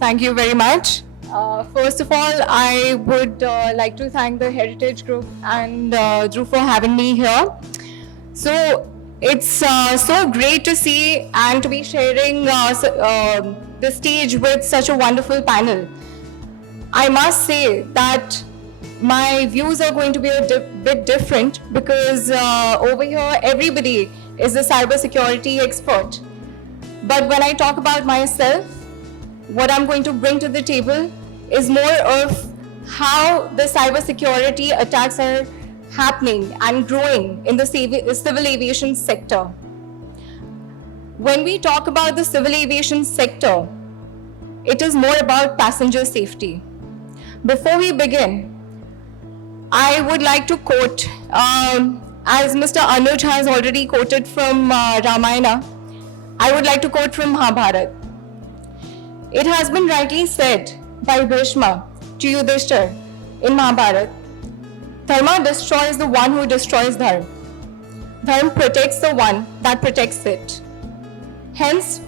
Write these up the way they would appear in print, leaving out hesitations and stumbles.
Thank you very much. First of all, I would like to thank the Heritage Group and Drew for having me here. So it's so great to see and to be sharing the stage with such a wonderful panel. I must say that my views are going to be a bit different because over here everybody is a cybersecurity expert. But when I talk about myself, what I'm going to bring to the table is more of how the cybersecurity attacks are happening and growing in the civil aviation sector. When we talk about the civil aviation sector, it is more about passenger safety. Before we begin, I would like to quote, as Mr. Anuj has already quoted from Ramayana, I would like to quote from Mahabharata. It has been rightly said by Bhishma to Yudhishthir in Mahabharata, Dharma destroys the one who destroys Dharma. Dharma protects the one that protects it. Hence,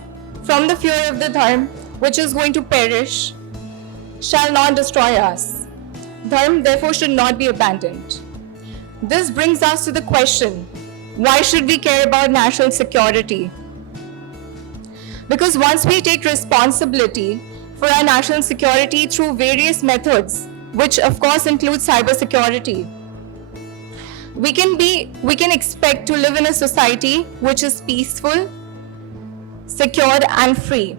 from the fear of the Dharma, which is going to perish, shall not destroy us. Dharma therefore should not be abandoned. This brings us to the question, why should we care about national security? Because once we take responsibility for our national security through various methods, which of course include cybersecurity, we can expect to live in a society which is peaceful, secure and free.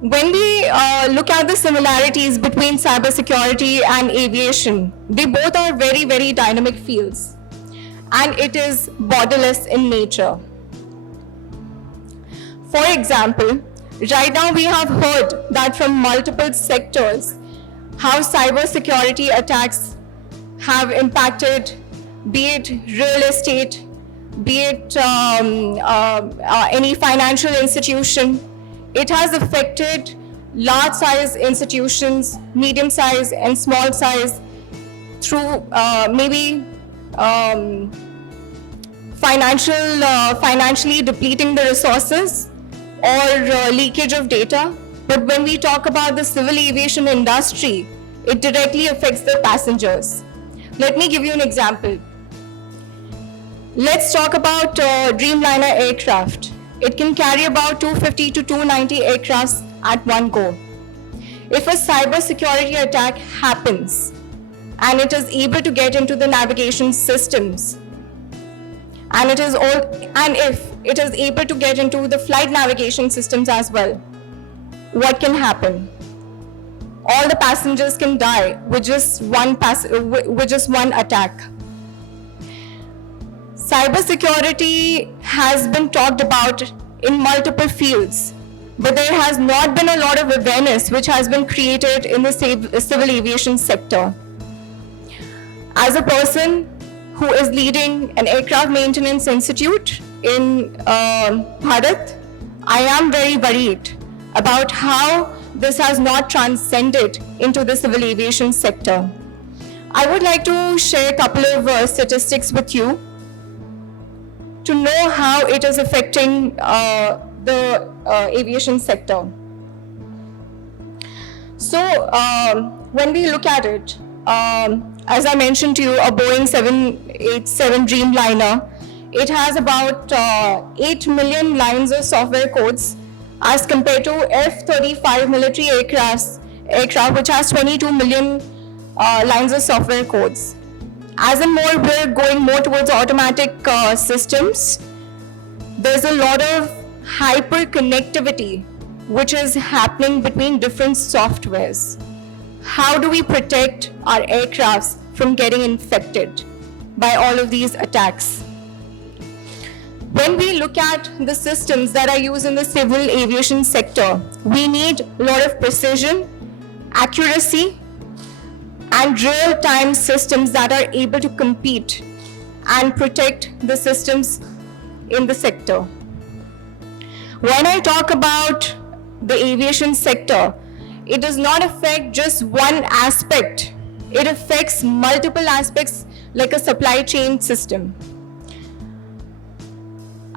When we look at the similarities between cybersecurity and aviation, they both are very, very dynamic fields, and it is borderless in nature. For example, right now we have heard that from multiple sectors how cybersecurity attacks have impacted, be it real estate, be it any financial institution. It has affected large size institutions, medium size and small size through maybe financially depleting the resources or leakage of data. But when we talk about the civil aviation industry, it directly affects the passengers. Let me give you an example. Let's talk about Dreamliner aircraft. It can carry about 250 to 290 aircrafts at one go. If a cybersecurity attack happens and it is able to get into the navigation systems, and if it is able to get into the flight navigation systems as well, what can happen? All the passengers can die with just one attack. Cybersecurity has been talked about in multiple fields, but there has not been a lot of awareness which has been created in the civil aviation sector. As a person who is leading an aircraft maintenance institute in Bharat, I am very worried about how this has not transcended into the civil aviation sector. I would like to share a couple of statistics with you to know how it is affecting the aviation sector. So when we look at it, as I mentioned to you, a Boeing 787 Dreamliner, it has about 8 million lines of software codes as compared to F-35 military aircraft which has 22 million lines of software codes. As in we're going more towards automatic systems, there's a lot of hyper connectivity which is happening between different softwares. How do we protect our aircrafts from getting infected by all of these attacks? When we look at the systems that are used in the civil aviation sector, we need a lot of precision, accuracy, and real-time systems that are able to compete and protect the systems in the sector. When I talk about the aviation sector, it does not affect just one aspect. It affects multiple aspects like a supply chain system.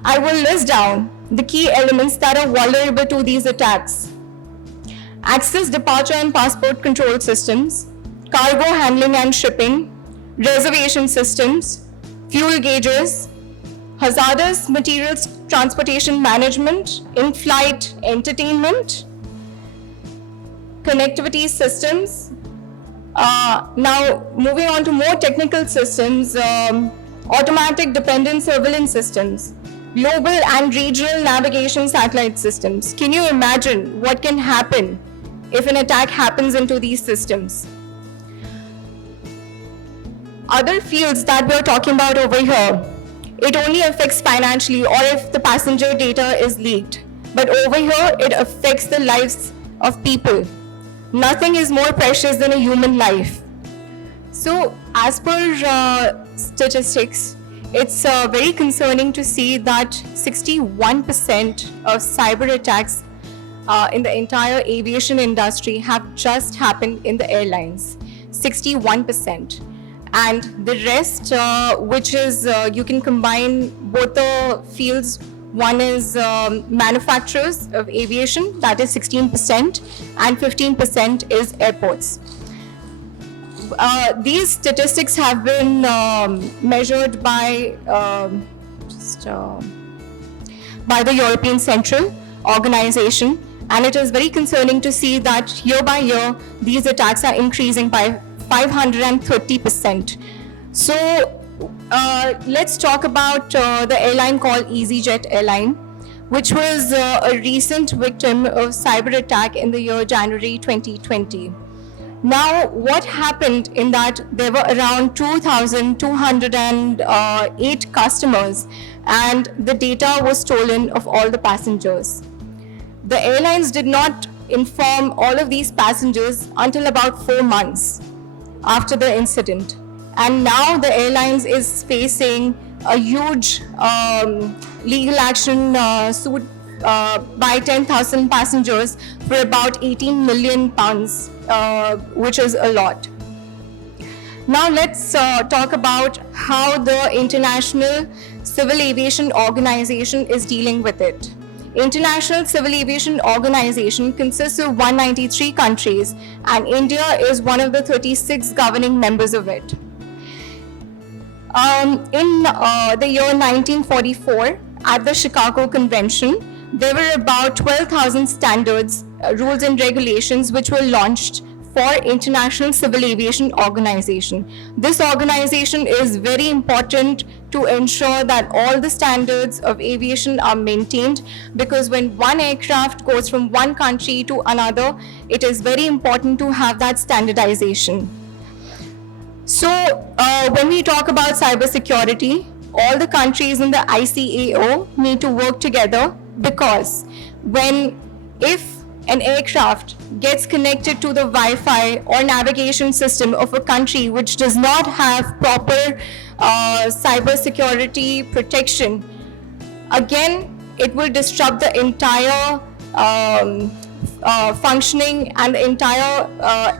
I will list down the key elements that are vulnerable to these attacks: access, departure, and passport control systems, cargo handling and shipping, reservation systems, fuel gauges, hazardous materials transportation management, in-flight entertainment, connectivity systems. Now, moving on to more technical systems, automatic dependent surveillance systems, global and regional navigation satellite systems. Can you imagine what can happen if an attack happens into these systems? Other fields that we're talking about over here, it only affects financially or if the passenger data is leaked. But over here, it affects the lives of people. Nothing is more precious than a human life. So, as per statistics, it's very concerning to see that 61% of cyber attacks in the entire aviation industry have just happened in the airlines. 61%. And the rest, which is, you can combine both the fields. One is manufacturers of aviation, that is 16%, and 15% is airports. These statistics have been measured by the European Central Organization, and it is very concerning to see that year by year, these attacks are increasing by 530%. So let's talk about the airline called EasyJet airline, which was a recent victim of cyber attack in the year January 2020. Now, what happened in that there were around 2,208 customers and the data was stolen of all the passengers. The airlines did not inform all of these passengers until about 4 months after the incident. And now the airlines is facing a huge legal action suit by 10,000 passengers for about 18 million pounds, which is a lot. Now let's talk about how the International Civil Aviation Organization is dealing with it. International Civil Aviation Organization consists of 193 countries, and India is one of the 36 governing members of it. In the year 1944, at the Chicago Convention, there were about 12,000 standards, rules and regulations which were launched for International Civil Aviation Organization. This organization is very important to ensure that all the standards of aviation are maintained, because when one aircraft goes from one country to another, it is very important to have that standardization. So when we talk about cybersecurity, all the countries in the ICAO need to work together, because if an aircraft gets connected to the Wi-Fi or navigation system of a country which does not have proper cybersecurity protection, again, it will disrupt the entire functioning and the entire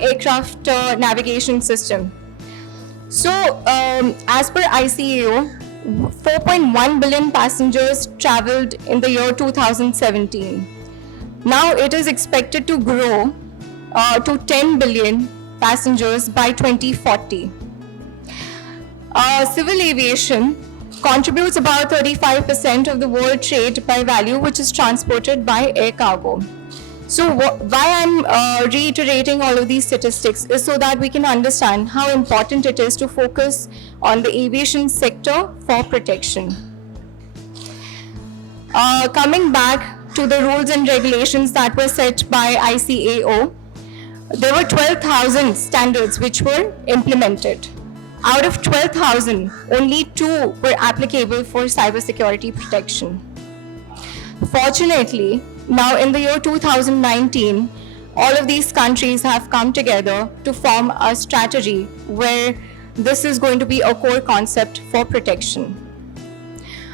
aircraft navigation system. So, as per ICAO, 4.1 billion passengers traveled in the year 2017. Now it is expected to grow to 10 billion passengers by 2040. Civil aviation contributes about 35% of the world trade by value, which is transported by air cargo. So why I'm reiterating all of these statistics is so that we can understand how important it is to focus on the aviation sector for protection. Coming back to the rules and regulations that were set by ICAO, there were 12,000 standards which were implemented. Out of 12,000, only 2 were applicable for cybersecurity protection. Fortunately, now in the year 2019, all of these countries have come together to form a strategy where this is going to be a core concept for protection.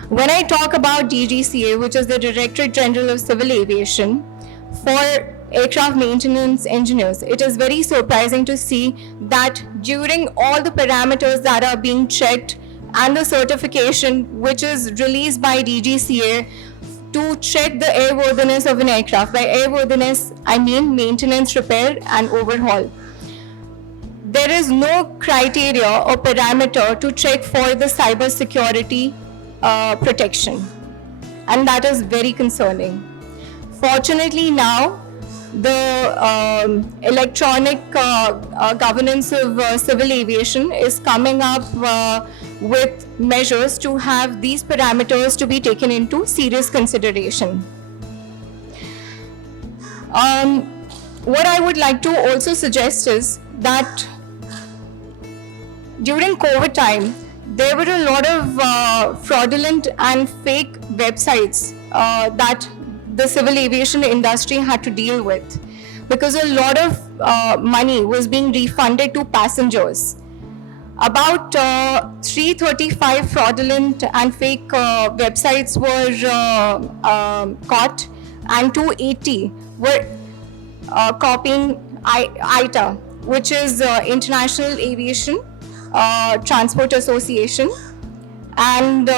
When I talk about DGCA, which is the Directorate General of Civil Aviation, for aircraft maintenance engineers, it is very surprising to see that during all the parameters that are being checked and the certification which is released by DGCA, to check the airworthiness of an aircraft. By airworthiness, I mean maintenance, repair, and overhaul. There is no criteria or parameter to check for the cyber security protection, and that is very concerning. Fortunately now, the electronic governance of civil aviation is coming up with measures to have these parameters to be taken into serious consideration. What I would like to also suggest is that during COVID time, there were a lot of fraudulent and fake websites that the civil aviation industry had to deal with, because a lot of money was being refunded to passengers. About 335 fraudulent and fake websites were caught, and 280 were copying ITA, which is International Aviation Transport Association. And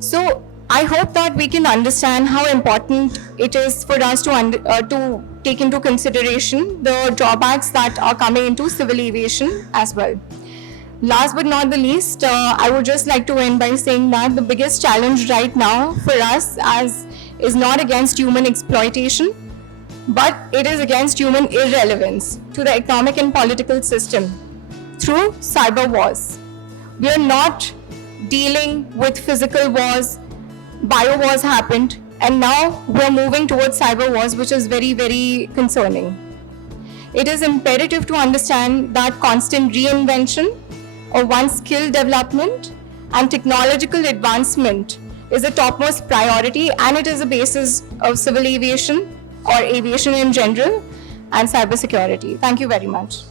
so I hope that we can understand how important it is for us to take into consideration the drawbacks that are coming into civil aviation as well. Last but not the least, I would just like to end by saying that the biggest challenge right now for us is not against human exploitation, but it is against human irrelevance to the economic and political system through cyber wars. We are not dealing with physical wars. Bio wars happened, and now we're moving towards cyber wars, which is very, very concerning. It is imperative to understand that constant reinvention of one's skill development and technological advancement is a topmost priority, and it is a basis of civil aviation or aviation in general and cybersecurity. Thank you very much.